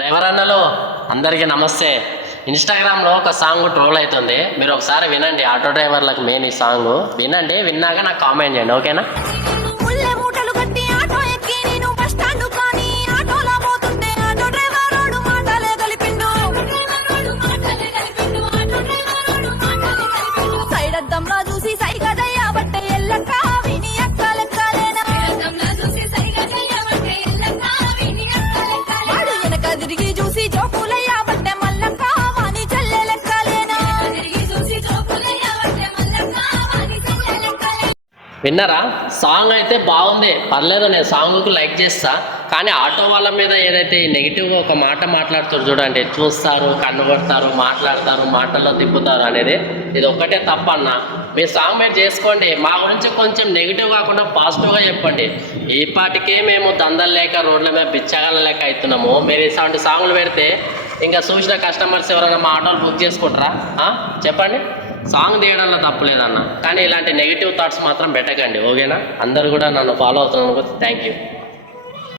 Driver అన్నలు అందరికీ నమస్తే. ఇన్స్టాగ్రామ్లో ఒక సాంగ్ ట్రోల్ అవుతుంది. మీరు ఒకసారి వినండి ఆటో డ్రైవర్లకు మెయిన్ ఈ సాంగ్. వినండి విన్నాక నాకు కామెంట్ చేయండి ఓకేనా? విన్నారా? సాంగ్ అయితే బాగుంది. పర్లేదు నేను సాంగ్కు లైక్ చేస్తా. కానీ ఆటో వాళ్ళ మీద ఏదైతే నెగిటివ్ ఒక మాట మాట్లాడుతారు చూడండి చూస్తారు కన్ను కొడతారు మాట్లాడతారు మాటల్లో తిప్పుతారు అనేది ఇది ఒక్కటే తప్పన్న. మీ సాంగ్ మీరు చేసుకోండి. మా గురించి కొంచెం నెగిటివ్ కాకుండా పాజిటివ్గా చెప్పండి. ఈ పాటికే మేము దందలు లేక రోడ్ల మీద పిచ్చగల లేక అవుతున్నాము. మీరు ఇటువంటి సాంగ్లు పెడితే ఇంకా చూసిన కస్టమర్స్ ఎవరైనా మా ఆటోలు బుక్ చేసుకుంటారా? చెప్పండి. సాంగ్ తీయడంలో తప్పలేదన్న కానీ ఇలాంటి నెగిటివ్ థాట్స్ మాత్రం పెట్టకండి ఓకేనా? అందరు కూడా నన్ను ఫాలో అవుతున్నందుకు థ్యాంక్ యూ